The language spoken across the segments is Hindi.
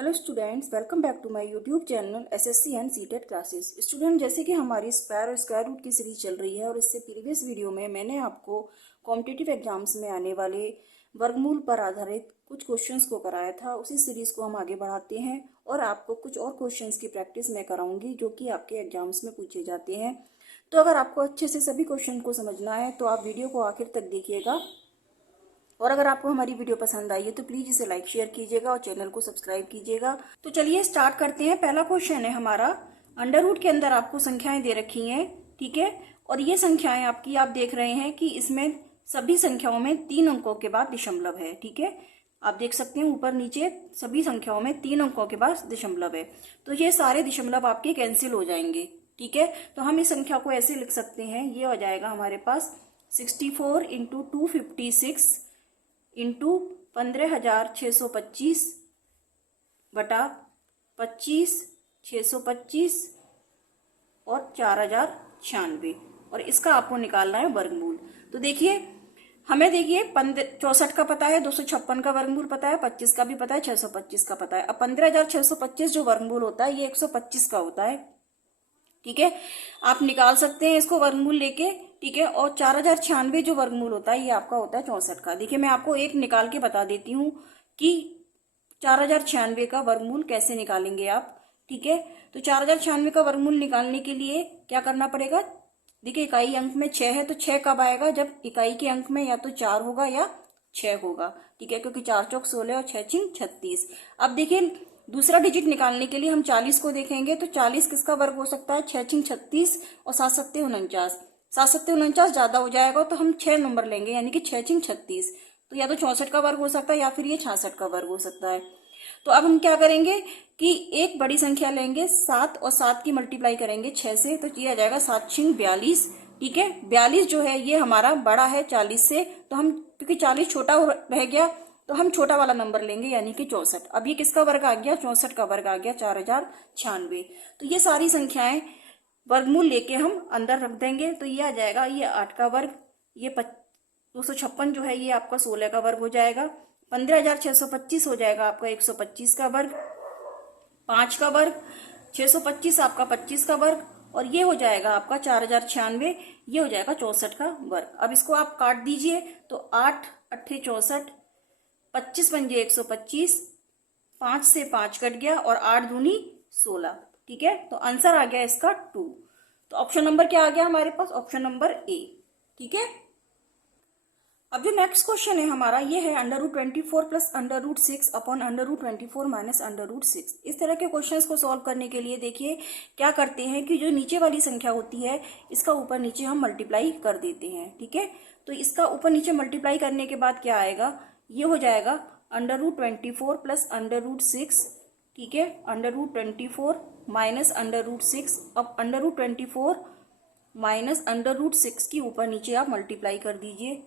Hello students, welcome back to my YouTube channel SSC and CTET classes. Student, जैसे कि हमारी स्क्वायर और स्क्वायर रूट की सीरीज चल रही है और इससे प्रीवियस वीडियो में मैंने आपको कॉम्पिटिटिव एग्जाम्स में आने वाले वर्गमूल पर आधारित कुछ क्वेश्चंस को कराया था। उसी सीरीज को हम आगे बढ़ाते हैं और आपको कुछ और क्वेश्चंस की प्रैक्टिस मैं कराऊंगी जो कि आपके एग्जाम्स में पूछे जाते हैं। तो अगर आपको अच्छे से सभी क्वेश्चन को समझना है तो आप वीडियो को आखिर तक देखिएगा, और अगर आपको हमारी वीडियो पसंद आई है तो प्लीज इसे लाइक शेयर कीजिएगा और चैनल को सब्सक्राइब कीजिएगा। तो चलिए स्टार्ट करते हैं। पहला क्वेश्चन है हमारा, अंडर रूट के अंदर आपको संख्याएं दे रखी हैं, ठीक है। और ये संख्याएं आपकी आप देख रहे हैं कि इसमें सभी संख्याओं में 3 अंकों के बाद दशमलव है, ठीक है। आप देख सकते हैं ऊपर नीचे सभी संख्याओं में 3 अंकों के बाद दशमलव है। तो ये सारे दशमलव आपके कैंसिल हो जाएंगे, ठीक है। तो हम इस संख्या को ऐसे लिख सकते हैं, ये हो जाएगा हमारे पास 64 इंटू 256 इंटू 15,625 बटा 25,625 और 4,096, और इसका आपको निकालना है वर्गमूल। तो देखिए हमें 64 का पता है, 256 का वर्गमूल पता है, 25 का भी पता है, 625 का पता है। अब 15,625 जो वर्गमूल होता है ये 125 का होता है, ठीक है। आप निकाल सकते हैं इसको वर्गमूल लेके, ठीक है। और 4,096 जो वर्गमूल होता है ये आपका होता है 64 का। देखिए मैं आपको एक निकाल के बता देती हूँ कि 4,096 का वर्गमूल कैसे निकालेंगे आप, ठीक है। तो 4,096 का वर्गमूल निकालने के लिए क्या करना पड़ेगा। देखिए इकाई अंक में 6 है, तो 6 कब आएगा, जब इकाई के अंक में या तो 4 होगा या 6 होगा, ठीक है, क्योंकि 4 चौक 16 और 6 छिंग 36। अब देखिए दूसरा डिजिट निकालने के लिए हम 40 को देखेंगे, तो 40 किसका वर्ग हो सकता है, 6 छिंग 36 और 7 सत्ते 49, 7 सत्ते 49 ज्यादा हो जाएगा तो हम 6 नंबर लेंगे, यानी कि 6 छिंग 36। तो या तो 64 का वर्ग हो सकता है या फिर ये 66 का वर्ग हो सकता है। तो अब हम क्या करेंगे कि एक बड़ी संख्या लेंगे 7 और 7 की मल्टीप्लाई करेंगे 6 से, तो ये आ जाएगा 7 छिंग 42, ठीक है। 42 जो है ये हमारा बड़ा है 40 से, तो हम क्योंकि 40 छोटा रह गया तो हम छोटा वाला नंबर लेंगे, यानी कि 64। अब ये किसका वर्ग आ गया, 64 का वर्ग आ गया, 4,096। तो ये सारी संख्याएं वर्गमूल लेके हम अंदर रख देंगे, तो ये आ जाएगा ये 8 का वर्ग, ये 256 जो है ये आपका 16 का वर्ग हो जाएगा, 15,625 हो जाएगा आपका 125 का वर्ग, 5 का वर्ग, 625 आपका 25 का वर्ग, और ये हो जाएगा आपका 4,096, ये हो जाएगा 64 का वर्ग। अब इसको आप काट दीजिए, तो 8 अट्ठे 64, 25 पंजे 125, 5 से 5 कट गया और 8 दूनी 16, ठीक है। तो आंसर आ गया इसका 2। तो ऑप्शन नंबर क्या आ गया हमारे पास, ऑप्शन नंबर ए, ठीक है। अब जो नेक्स्ट क्वेश्चन है हमारा ये है √24 प्लस √6 अपॉन √24 माइनस √6। इस तरह के क्वेश्चंस को सॉल्व करने के लिए देखिए क्या करते हैं कि जो नीचे वाली संख्या होती है इसका ऊपर नीचे हम मल्टीप्लाई कर देते हैं, ठीक है। तो इसका ऊपर नीचे मल्टीप्लाई करने के बाद क्या आएगा, ये हो जाएगा √24 प्लस √6, ठीक है, √24 माइनस √6। अब √24 माइनस √6 की ऊपर नीचे आप मल्टीप्लाई कर दीजिए,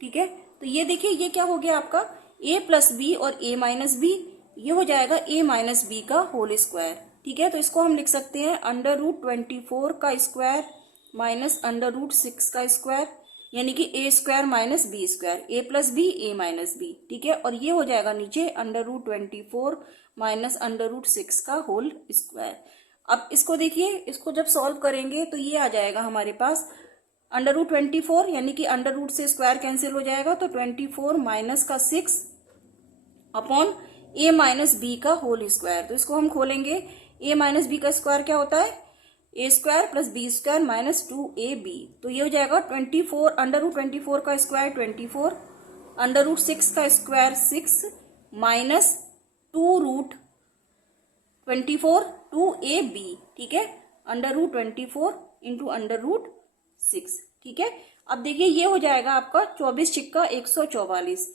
ठीक है। तो ये देखिए ये क्या हो गया आपका a प्लस बी और a माइनस बी, ये हो जाएगा a माइनस बी का होल स्क्वायर, ठीक है। तो इसको हम लिख सकते हैं √24 का स्क्वायर माइनस √6 का स्क्वायर, यानी कि a square minus B square, a plus B a minus B, ठीक है। और ये हो जाएगा नीचे √24 माइनस √6 का होल स्क्वायर। अब इसको देखिए, इसको जब सॉल्व करेंगे तो ये आ जाएगा हमारे पास √24, यानी कि अंडर रूट से स्क्वायर कैंसिल हो जाएगा, तो 24 माइनस का 6 अपॉन a माइनस बी का होल स्क्वायर। तो इसको हम खोलेंगे, a माइनस बी का स्क्वायर क्या होता है, a square plus B square minus 2ab। तो ये हो जाएगा 24 √24 का स्क्वायर 24, √6 का स्क्वायर 6 माइनस 2√24 2ab, ठीक है, √24 इंटू √6, ठीक है। अब देखिए ये हो जाएगा आपका 24 छिक्का 144,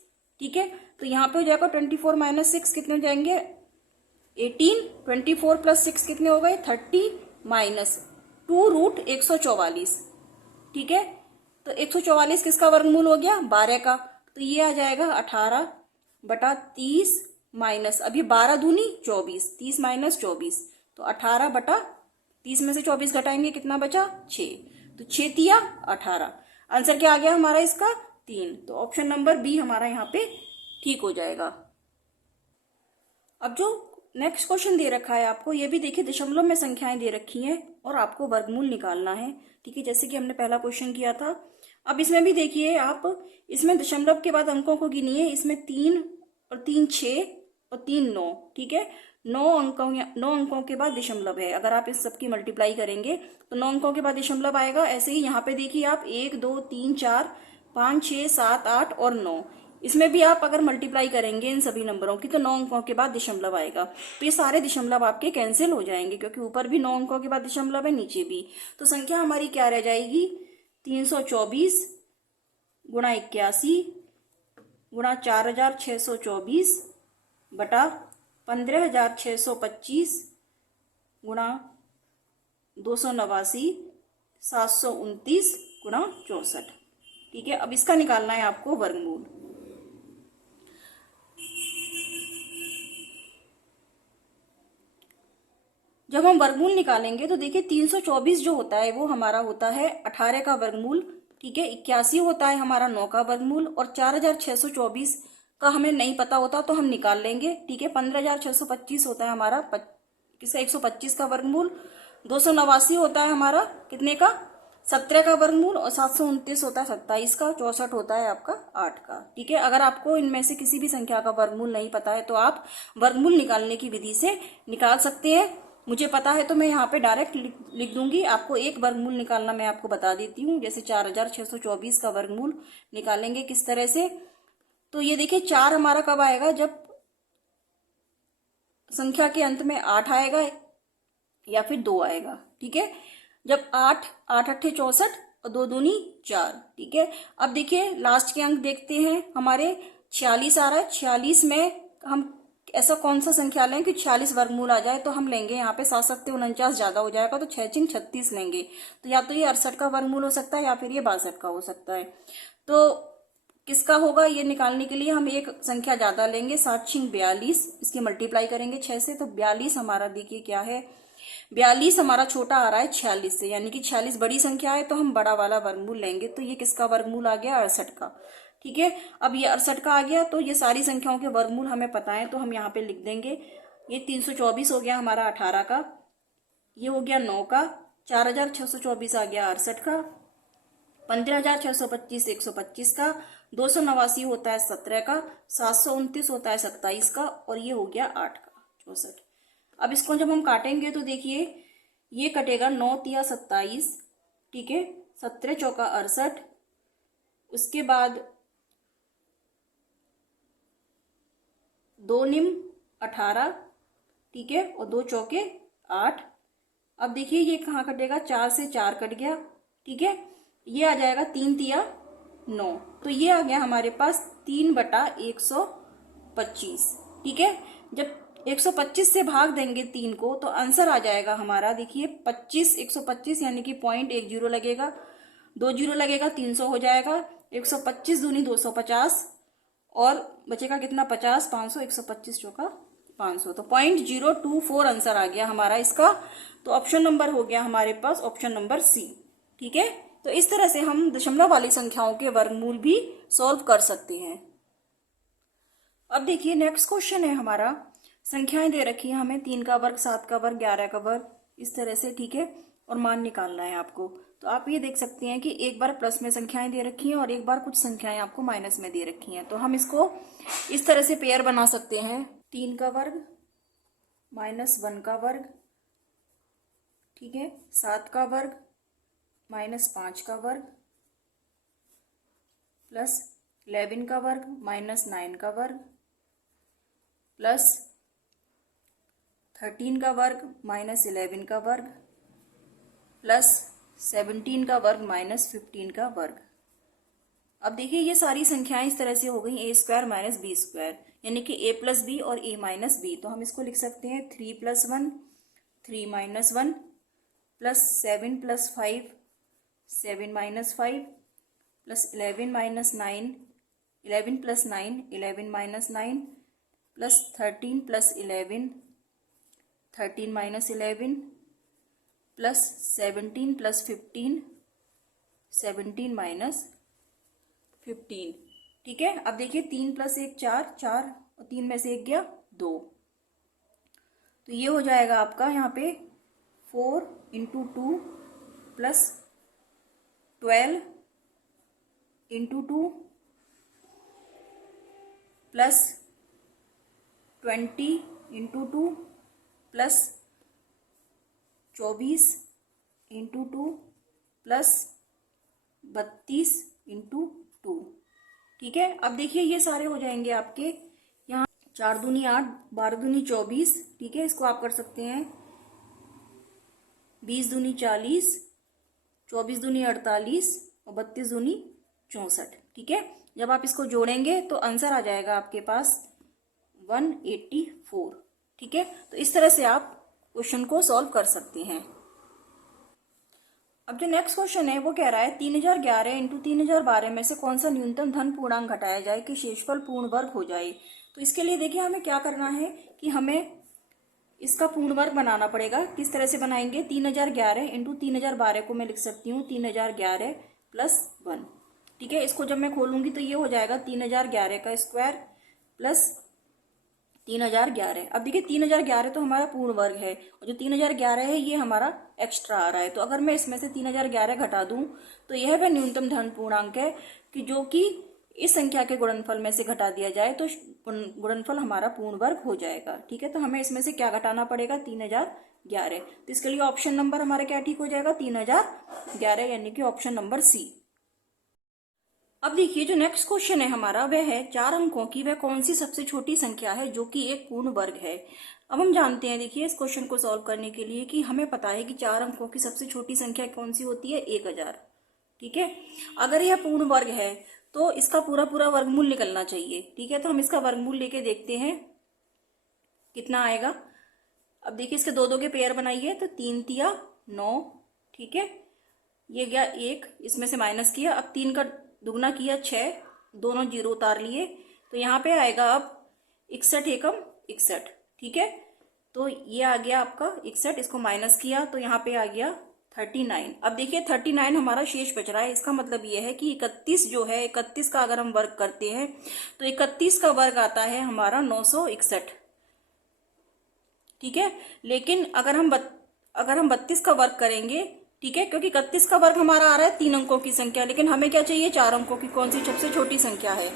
ठीक है। तो यहाँ पे हो जाएगा 24 माइनस 6 कितने हो जाएंगे 18, 24 प्लस 6 कितने हो गए 30 माइनस 2√144, ठीक है। तो 144 किसका वर्गमूल हो गया 12 का, तो ये आ जाएगा 18 बटा 30 माइनस, अभी 12 दूनी 24, 30 माइनस 24, तो 18 बटा 30 में से 24 घटाएंगे कितना बचा 6, तो 6 तिया 18। आंसर क्या आ गया हमारा इसका 3। तो ऑप्शन नंबर बी हमारा यहाँ पे ठीक हो जाएगा। अब जो नेक्स्ट क्वेश्चन दे रखा है आपको, ये भी देखिए दशमलव में संख्याएं दे रखी हैं और आपको वर्गमूल निकालना है। ठीक है, जैसे कि हमने पहला क्वेश्चन किया था। अब इसमें भी देखिए आप, इसमें दशमलव के बाद अंकों को गिनिए। इसमें 3 और 3 6 और 3 9। ठीक है, 9 अंकों के बाद दशमलव है। अगर आप इस सबकी मल्टीप्लाई करेंगे तो 9 अंकों के बाद दशमलव आएगा। ऐसे ही यहाँ पे देखिए आप 1 2 3 4 5 6 7 8 और 9, इसमें भी आप अगर मल्टीप्लाई करेंगे इन सभी नंबरों की तो 9 अंकों के बाद दशमलव आएगा। तो ये सारे दशमलव आपके कैंसिल हो जाएंगे, क्योंकि ऊपर भी 9 अंकों के बाद दशमलव है, नीचे भी। तो संख्या हमारी क्या रह जाएगी? 324 गुणा 81 गुणा 4624 बटा 15625 गुणा 289 729 गुणा 64। ठीक है, अब इसका निकालना है आपको वर्गमूल। जब हम वर्गमूल निकालेंगे तो देखिए 324 जो होता है वो हमारा होता है 18 का वर्गमूल। ठीक है, 81 होता है हमारा 9 का वर्गमूल, और 4624 का हमें नहीं पता होता तो हम निकाल लेंगे। ठीक है, 15625 होता है हमारा किसका 125 का वर्गमूल, 289 होता है हमारा कितने का 17 का वर्गमूल, और 729 होता है 27 का, 64 होता है आपका 8 का। ठीक है, अगर आपको इनमें से किसी भी संख्या का वर्गमूल नहीं पता है तो आप वर्गमूल निकालने की विधि से निकाल सकते हैं। मुझे पता है तो मैं यहाँ पे डायरेक्ट लिख दूंगी। आपको एक वर्गमूल निकालना मैं आपको बता देती हूँ। जैसे 4624 का वर्गमूल निकालेंगे किस तरह से, तो ये देखिए 4 हमारा कब आएगा? जब संख्या के अंत में 8 आएगा या फिर 2 आएगा। ठीक है, जब 8 8 अट्ठे 64 और 2 दूनी 4। ठीक है, अब देखिए लास्ट के अंक देखते हैं हमारे 46 आ रहा है। 46 में हम ऐसा कौन सा संख्या लें कि 46 वर्गमूल आ जाए, तो हम लेंगे यहाँ पे 7 7 49 ज्यादा हो जाएगा तो 6 6 36 लेंगे। तो या तो ये 68 का वर्गमूल हो सकता है या फिर ये 62 का हो सकता है। तो किसका होगा ये निकालने के लिए हम एक संख्या ज्यादा लेंगे, 7 6 42। इसकी मल्टीप्लाई करेंगे 6 से तो 42 हमारा देखिए क्या है, 42 हमारा छोटा आ रहा है 46 से, यानी कि 46 बड़ी संख्या है तो हम बड़ा वाला वर्गमूल लेंगे। तो ये किसका वर्गमूल आ गया? 68 का। ठीक है, अब ये 68 का आ गया तो ये सारी संख्याओं के वर्गमूल हमें पता है तो हम यहाँ पे लिख देंगे। ये 324 हो गया हमारा 18 का, ये हो गया 9 का, 4624 आ गया 68 का, 15625 125 का, 289 होता है 17 का, 729 होता है 27 का, और ये हो गया 8 का 64। अब इसको जब हम काटेंगे तो देखिए ये कटेगा 9 तिया 27। ठीक है, 17 चौका 68, उसके बाद 2 निम 18। ठीक है, और 2 चौके 8। अब देखिए ये कहाँ कटेगा? 4 से 4 कट गया। ठीक है, ये आ जाएगा 3 तिया 9, तो ये आ गया हमारे पास 3 बटा 125। ठीक है, जब 125 से भाग देंगे 3 को तो आंसर आ जाएगा हमारा देखिए 25 125, यानी कि 0.10 लगेगा, 2 जीरो लगेगा 300 हो जाएगा, 125 दूनी 250 और बचेगा कितना 50, 500, 125 चौका 500, तो 0.024 आंसर आ गया हमारा इसका। तो ऑप्शन नंबर हो गया हमारे पास ऑप्शन नंबर सी। ठीक है, तो इस तरह से हम दशमलव वाली संख्याओं के वर्गमूल भी सॉल्व कर सकते हैं। अब देखिए नेक्स्ट क्वेश्चन है हमारा, संख्याएं दे रखी है हमें 3 का वर्ग 7 का वर्ग 11 का वर्ग इस तरह से। ठीक है, और मान निकालना है आपको। तो आप ये देख सकते हैं कि एक बार प्लस में संख्याएं दे रखी हैं और एक बार कुछ संख्याएं आपको माइनस में दे रखी हैं। तो हम इसको इस तरह से पेयर बना सकते हैं, 3 का वर्ग माइनस 1 का वर्ग, ठीक है, 7 का वर्ग माइनस 5 का वर्ग, प्लस 11 का वर्ग माइनस 9 का वर्ग, प्लस 13 का वर्ग माइनस 11 का वर्ग, प्लस 17 का वर्ग माइनस 15 का वर्ग। अब देखिए ये सारी संख्याएं इस तरह से हो गई ए स्क्वायर माइनस बी स्क्वायर, यानी कि ए प्लस बी और ए माइनस बी। तो हम इसको लिख सकते हैं 3 plus 1 3 minus 1, plus 7 plus 5 7 minus 5, plus 11 minus 9 11 plus 9 11 minus 9, plus 13 plus 11 13 minus 11, plus 17 plus 15 17 minus 15। ठीक है, अब देखिए 3 प्लस 1 4 4 और 3 में से 1 गया 2, तो ये हो जाएगा आपका यहाँ पे 4 into 2 plus 12 into 2 plus 20 into 2 plus 24 into 2 plus 32 into 2। ठीक है, अब देखिए ये सारे हो जाएंगे आपके यहाँ 4 दूनी 8, 12 दूनी 24। ठीक है, इसको आप कर सकते हैं 20 दूनी 40, 24 दूनी 48 और 32 दूनी 64। ठीक है, जब आप इसको जोड़ेंगे तो आंसर आ जाएगा आपके पास 184। ठीक है, तो इस तरह से आप क्वेश्चन को सॉल्व कर सकते हैं। अब जो नेक्स्ट क्वेश्चन है वो कह रहा है 3011 इंटू 3012 में से कौन सा न्यूनतम धन पूर्णांक घटाया जाए कि शेषफल पूर्ण वर्ग हो जाए। तो इसके लिए देखिए हमें क्या करना है कि हमें इसका पूर्ण वर्ग बनाना पड़ेगा। किस तरह से बनाएंगे, 3011 इंटू 3012 को मैं लिख सकती हूँ 3011 प्लस 1। ठीक है, इसको जब मैं खोलूंगी तो ये हो जाएगा 3011 का स्क्वायर प्लस 3011। अब देखिए 3011 तो हमारा पूर्ण वर्ग है और जो 3011 है ये हमारा एक्स्ट्रा आ रहा है। तो अगर मैं इसमें से 3011 घटा दूं तो यह वह न्यूनतम धन पूर्णांक है कि जो कि इस संख्या के गुणनफल में से घटा दिया जाए तो गुणनफल हमारा पूर्ण वर्ग हो जाएगा। ठीक है, तो हमें इसमें से क्या घटाना पड़ेगा, 3011। तो इसके लिए ऑप्शन नंबर हमारा क्या ठीक हो जाएगा, 3011, यानी कि ऑप्शन नंबर सी। अब देखिए जो नेक्स्ट क्वेश्चन है हमारा वह है 4 अंकों की वह कौन सी सबसे छोटी संख्या है जो कि एक पूर्ण वर्ग है। अब हम जानते हैं, देखिए इस क्वेश्चन को सॉल्व करने के लिए कि हमें पता है कि 4 अंकों की सबसे छोटी संख्या कौन सी होती है, 1000। ठीक है, अगर यह पूर्ण वर्ग है तो इसका पूरा पूरा वर्गमूल निकलना चाहिए। ठीक है, तो हम इसका वर्गमूल लेके देखते हैं कितना आएगा। अब देखिए इसके 2 2 के पेयर बनाइए तो 3 तिया 9। ठीक है, ये गया 1, इसमें से माइनस किया, अब 3 का दुगना किया 6, दोनों जीरो उतार लिए तो यहाँ पे आएगा अब 61 एकम 61। ठीक है, तो ये आ गया आपका 61, इसको माइनस किया तो यहाँ पे आ गया 39। अब देखिए 39 हमारा शेष बच रहा है। इसका मतलब ये है कि 31 जो है, 31 का अगर हम वर्ग करते हैं तो 31 का वर्ग आता है हमारा 961। ठीक है, लेकिन अगर हम 32 का वर्ग करेंगे, ठीक है, क्योंकि 31 का वर्ग हमारा आ रहा है 3 अंकों की संख्या, लेकिन हमें क्या चाहिए, 4 अंकों की। कौन सी सबसे छोटी संख्या है,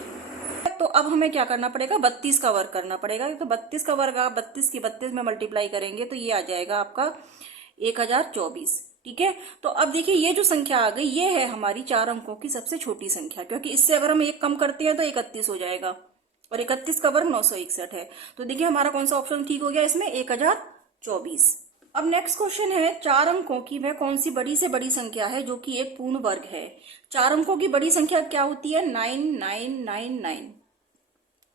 तो अब हमें क्या करना पड़ेगा, 32 का वर्ग करना पड़ेगा। तो 32 का वर्ग आप 32 की 32 में मल्टीप्लाई करेंगे तो ये आ जाएगा आपका 1024। ठीक है, तो अब देखिए ये जो संख्या आ गई ये है हमारी 4 अंकों की सबसे छोटी संख्या, क्योंकि इससे अगर हम 1 कम करते हैं तो 31 हो जाएगा और 31 का वर्ग 961 है। तो देखिए हमारा कौन सा ऑप्शन ठीक हो गया इसमें, 1024। अब नेक्स्ट क्वेश्चन है 4 अंकों की वह कौन सी बड़ी से बड़ी संख्या है जो कि एक पूर्ण वर्ग है। 4 अंकों की बड़ी संख्या क्या होती है, 9999।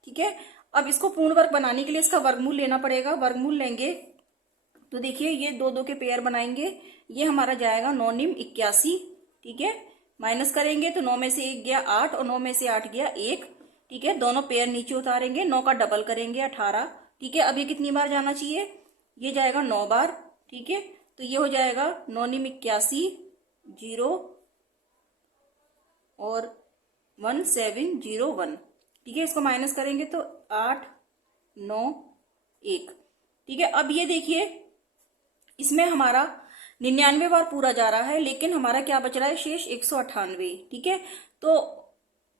ठीक है, अब इसको पूर्ण वर्ग बनाने के लिए इसका वर्गमूल लेना पड़ेगा। वर्गमूल लेंगे तो देखिए ये 2 2 के पेयर बनाएंगे, ये हमारा जाएगा 9 निम 81। ठीक है, माइनस करेंगे तो 9 में से 1 गया 8 और 9 में से 8 गया 1। ठीक है, दोनों पेयर नीचे उतारेंगे, 9 का डबल करेंगे 18। ठीक है, अब ये कितनी बार जाना चाहिए, ये जाएगा 9 बार। ठीक है, तो ये हो जाएगा 9 निम 81, 0 और 1701। ठीक है, इसको माइनस करेंगे तो 8 9 1। ठीक है, अब ये देखिए इसमें हमारा 99 बार पूरा जा रहा है, लेकिन हमारा क्या बच रहा है शेष, 198। ठीक है, तो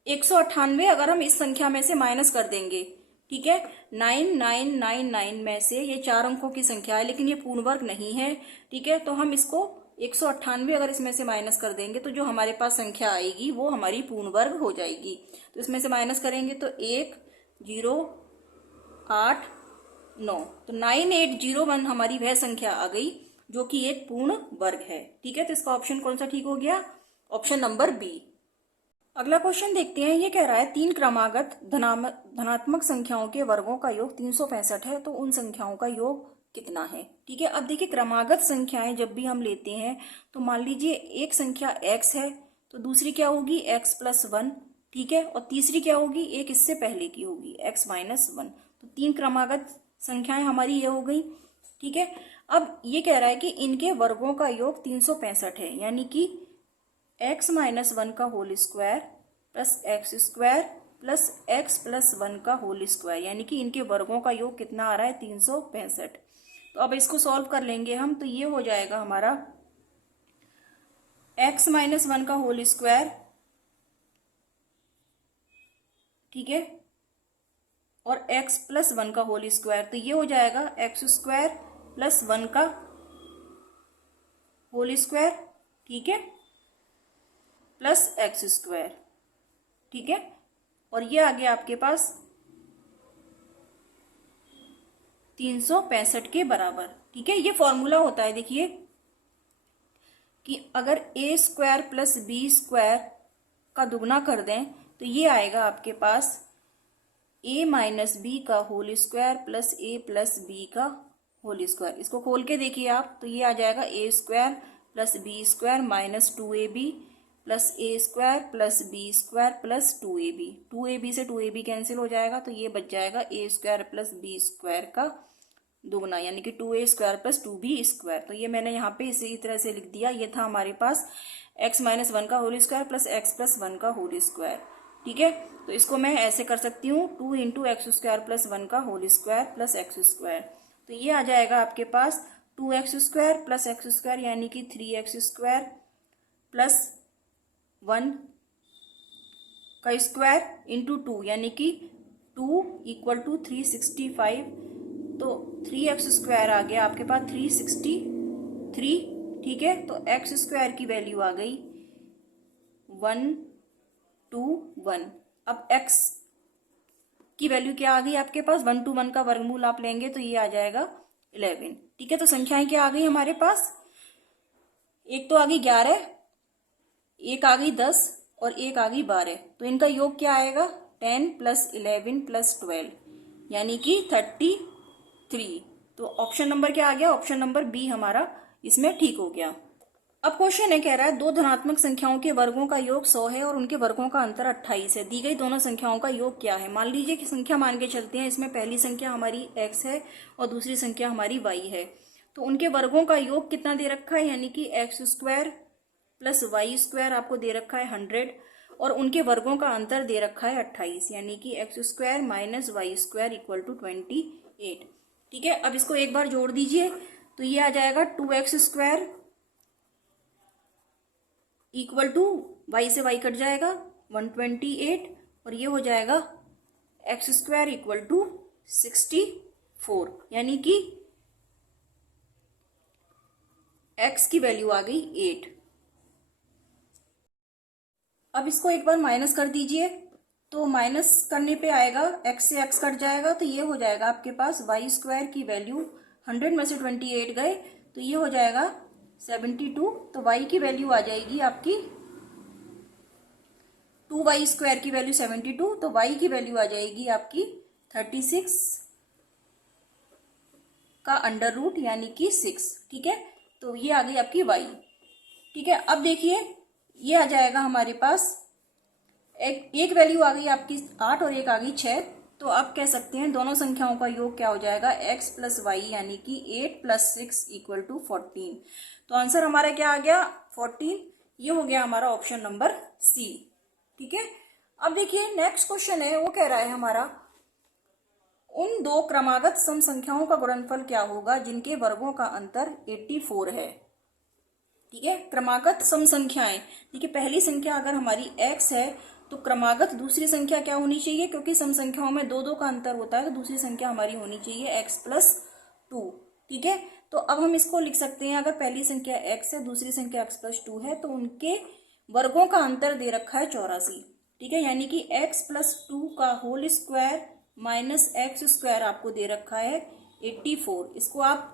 198 अगर हम इस संख्या में से माइनस कर देंगे, ठीक है, 9999 में से ये 4 अंकों की संख्या है लेकिन ये पूर्ण वर्ग नहीं है। ठीक है, तो हम इसको 198 अगर इसमें से माइनस कर देंगे तो जो हमारे पास संख्या आएगी वो हमारी पूर्ण वर्ग हो जाएगी। तो इसमें से माइनस करेंगे तो 1 0 8 9, तो 9801 हमारी वह संख्या आ गई जो कि एक पूर्ण वर्ग है। ठीक है, तो इसका ऑप्शन कौन सा ठीक हो गया, ऑप्शन नंबर बी। अगला क्वेश्चन देखते हैं, ये कह रहा है 3 क्रमागत धनात्मक संख्याओं के वर्गों का योग 365 है तो उन संख्याओं का योग कितना है। ठीक है, अब देखिए क्रमागत संख्याएं जब भी हम लेते हैं तो मान लीजिए एक संख्या x है तो दूसरी क्या होगी x+1। ठीक है, और तीसरी क्या होगी, एक इससे पहले की होगी x-1। तो 3 क्रमागत संख्याएं हमारी ये हो गई। ठीक है, अब ये कह रहा है कि इनके वर्गों का योग 365 है, यानी कि x-1 का whole square plus x square plus x+1 का होल स्क्वायर, यानी कि इनके वर्गों का योग कितना आ रहा है, 365। तो अब इसको सॉल्व कर लेंगे हम, तो ये हो जाएगा हमारा x माइनस 1 का होल स्क्वायर, ठीक है, और x प्लस 1 का होल स्क्वायर, तो ये हो जाएगा एक्स स्क्वायर प्लस 1 का होल स्क्वायर, ठीक है, प्लस एक्स स्क्वायर, ठीक है, और ये आ गया आपके पास 365 के बराबर, ठीक है। ये फॉर्मूला होता है, देखिए कि अगर A square plus B square का दुगना कर दें तो ये आएगा आपके पास ए माइनस बी का whole square plus A plus B का होल स्क्वायर। इसको खोल के देखिए आप, तो ये आ जाएगा A square plus B square minus 2ab plus A square plus B square plus 2ab। 2ab से 2ab कैंसिल हो जाएगा, तो ये बच जाएगा A square plus B square का दुगना, यानी कि 2a square plus 2b square. तो ये मैंने यहाँ पे इसी तरह से लिख दिया। ये था हमारे पास x माइनस 1 का whole square plus x plus 1 का होल स्क्वायर, ठीक है। तो इसको मैं ऐसे कर सकती हूँ 2 इंटू एक्स स्क्वायर प्लस 1 का whole square plus x square. तो ये आ जाएगा आपके पास 2x square plus x square यानी कि 3x स्क्वायर प्लस 1 का स्क्वायर इंटू 2 यानी कि 2 इक्वल टू 365। तो 3x स्क्वायर आ गया आपके पास 363, ठीक है। तो x स्क्वायर की वैल्यू आ गई 121। अब x की वैल्यू क्या आ गई आपके पास, 1 to 1 का वर्गमूल आप लेंगे तो ये आ जाएगा 11, ठीक है। तो संख्याएं क्या आ गई हमारे पास, एक तो आ गई 11, एक आ गई 10 और एक आ गई 12। तो इनका योग क्या आएगा 10 प्लस 11 प्लस 12 यानी कि 33। तो ऑप्शन नंबर क्या आ गया, ऑप्शन नंबर बी हमारा इसमें ठीक हो गया। अब क्वेश्चन है, कह रहा है दो धनात्मक संख्याओं के वर्गों का योग 100 है और उनके वर्गों का अंतर 28 है। दी गई दोनों संख्याओं का योग क्या है। मान लीजिए कि संख्या मान के चलते हैं, इसमें पहली संख्या हमारी x है और दूसरी संख्या हमारी y है। तो उनके वर्गों का योग कितना दे रखा है, यानी कि x square plus y square आपको दे रखा है 100 और उनके वर्गों का अंतर दे रखा है 28 यानी कि x square minus y square equal to 28, ठीक है। अब इसको एक बार जोड़ दीजिए तो ये आ जाएगा 2x square equal to y से वाई कट जाएगा 128 और ये हो जाएगा एक्स स्क्वायर इक्वल टू 64 यानी कि x की वैल्यू आ गई 8। अब इसको एक बार माइनस कर दीजिए तो माइनस करने पे आएगा x से x कट जाएगा तो ये हो जाएगा आपके पास वाई स्क्वायर की वैल्यू 100 में से 28 गए तो ये हो जाएगा 72। तो y की वैल्यू आ जाएगी आपकी 2y स्क्वायर की वैल्यू 72 तो y की वैल्यू आ जाएगी आपकी 36 का अंडर रूट यानी कि 6, ठीक है। तो ये आ गई आपकी y, ठीक है। अब देखिए ये आ जाएगा हमारे पास एक वैल्यू आ गई आपकी 8 और एक आ गई 6। तो आप कह सकते हैं दोनों संख्याओं का योग क्या हो जाएगा x प्लस वाई यानी कि 8 प्लस 6 इक्वल टू 14। तो आंसर हमारा क्या आ गया 14। ये हो गया हमारा ऑप्शन नंबर सी, ठीक है। अब देखिए नेक्स्ट क्वेश्चन है, वो कह रहा है हमारा उन दो क्रमागत सम संख्याओं का गुणनफल क्या होगा जिनके वर्गों का अंतर 84 है, ठीक है। क्रमागत सम संख्याएं, देखिए पहली संख्या अगर हमारी x है तो क्रमागत दूसरी संख्या क्या होनी चाहिए, क्योंकि सम संख्याओं में दो का अंतर होता है तो दूसरी संख्या हमारी होनी चाहिए x प्लस 2, ठीक है। तो अब हम इसको लिख सकते हैं, अगर पहली संख्या x है दूसरी संख्या x प्लस 2 है तो उनके वर्गों का अंतर दे रखा है 84, ठीक है। यानी कि x प्लस 2 का whole square minus x square आपको दे रखा है 84। इसको आप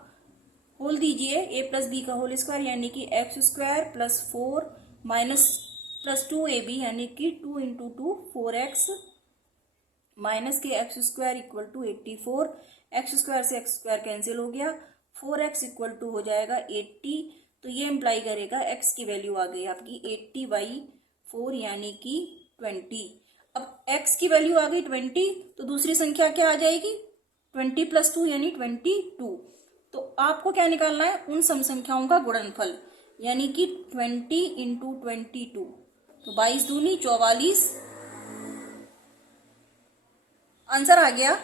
होल दीजिए a प्लस बी का होल स्क्वायर यानी कि x square plus 4 minus plus 2ab यानी कि 2 इंटू 2 4x माइनस के x square equal to 84। X square से एक्स स्क्वायर कैंसिल हो गया, 4x इक्वल टू हो जाएगा 80। तो ये इम्प्लाई करेगा x की वैल्यू आ गई आपकी 80/4 यानी कि 20। अब x की वैल्यू आ गई 20 तो दूसरी संख्या क्या आ जाएगी 20 प्लस 2 यानी 22। तो आपको क्या निकालना है उन सम संख्याओं का गुणनफल यानी कि 20 इंटू 22 तो 22 दूनी 44। आंसर आ गया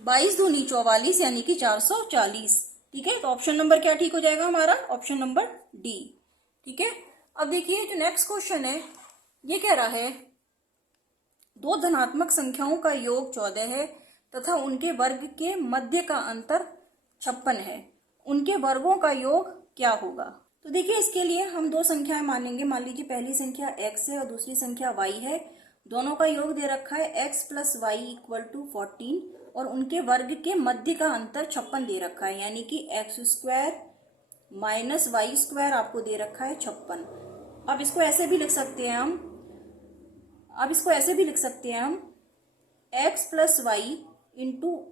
22 दूनी 44 यानी कि 440, ठीक है, तो ऑप्शन नंबर क्या ठीक हो जाएगा हमारा, ऑप्शन नंबर डी। ठीक है, अब देखिए जो नेक्स्ट क्वेश्चन है ये कह रहा है दो धनात्मक संख्याओं का योग 14 है तथा उनके वर्ग के मध्य का अंतर 56 है, उनके वर्गों का योग क्या होगा। तो देखिए इसके लिए हम दो संख्याएं मानेंगे। मान लीजिए पहली संख्या x है और दूसरी संख्या y है। दोनों का योग दे रखा है x plus y equal to 14 और उनके वर्ग के मध्य का अंतर 56 दे रखा है, यानी कि x square minus y square आपको दे रखा है 56। अब इसको ऐसे भी लिख सकते हैं हम, x plus y into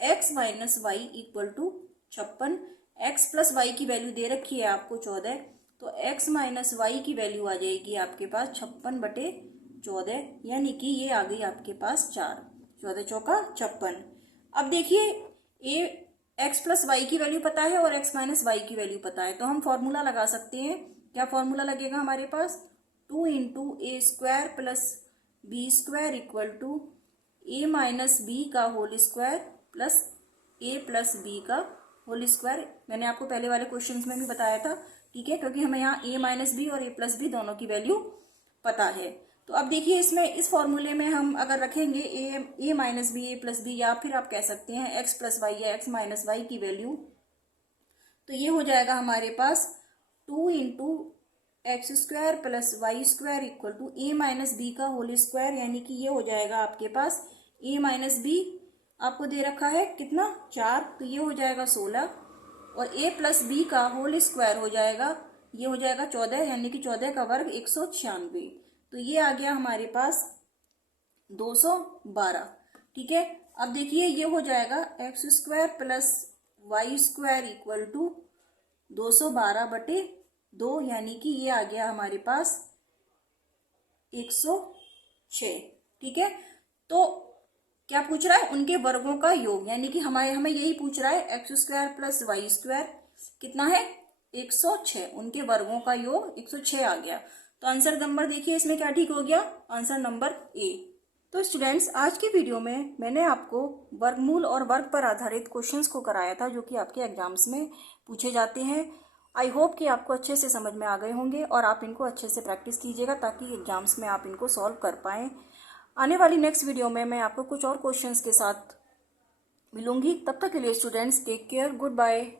x minus y equal to 56। X plus y की वैल्यू दे रखी है आपको 14, तो x माइनस वाई की वैल्यू आ जाएगी आपके पास 56/14, यानी कि ये आ गई आपके पास 4, 14 चौका 56। अब देखिए x प्लस वाई की वैल्यू पता है और x माइनस वाई की वैल्यू पता है, तो हम फॉर्मूला लगा सकते हैं। क्या फॉर्मूला लगेगा हमारे पास, 2 into A square plus B square equal to A minus B का whole square plus A plus B का होल स्क्वायर। मैंने आपको पहले वाले क्वेश्चंस में भी बताया था। ठीक है, क्योंकि हमें यहाँ ए माइनस बी और ए प्लस बी दोनों की वैल्यू पता है। तो अब देखिए इसमें इस फॉर्मूले में हम अगर रखेंगे A minus B A plus B, या फिर आप कह सकते हैं एक्स प्लस वाई या एक्स माइनस वाई की वैल्यू, तो ये हो जाएगा हमारे पास 2 into x square plus y square equal to A minus B का होल स्क्वायर, यानी कि ये हो जाएगा आपके पास ए माइनस बी आपको दे रखा है कितना 4, तो ये हो जाएगा 16 और a प्लस बी का होल स्क्वायर हो जाएगा, ये हो जाएगा 14, यानी कि 14 का वर्ग 196। तो ये आ गया हमारे पास 212। ठीक है, अब देखिए ये हो जाएगा x square plus y square equal to 212/2, यानी कि ये आ गया हमारे पास 106। ठीक है, तो क्या पूछ रहा है, उनके वर्गों का योग, यानी कि हमें यही पूछ रहा है x square plus y square कितना है 106, उनके वर्गों का योग 106 आ गया। तो आंसर नंबर देखिए इसमें क्या ठीक हो गया, आंसर नंबर ए। तो स्टूडेंट्स आज की वीडियो में मैंने आपको वर्गमूल और वर्ग पर आधारित क्वेश्चंस को कराया था जो कि आपके एग्जाम्स में पूछे जाते हैं। आई होप कि आपको अच्छे से समझ में आ गए होंगे और आप इनको अच्छे से प्रैक्टिस कीजिएगा ताकि एग्जाम्स में आप इनको सॉल्व कर पाएं। आने वाली नेक्स्ट वीडियो में मैं आपको कुछ और क्वेश्चंस के साथ मिलूंगी। तब तक के लिए students take care, good bye.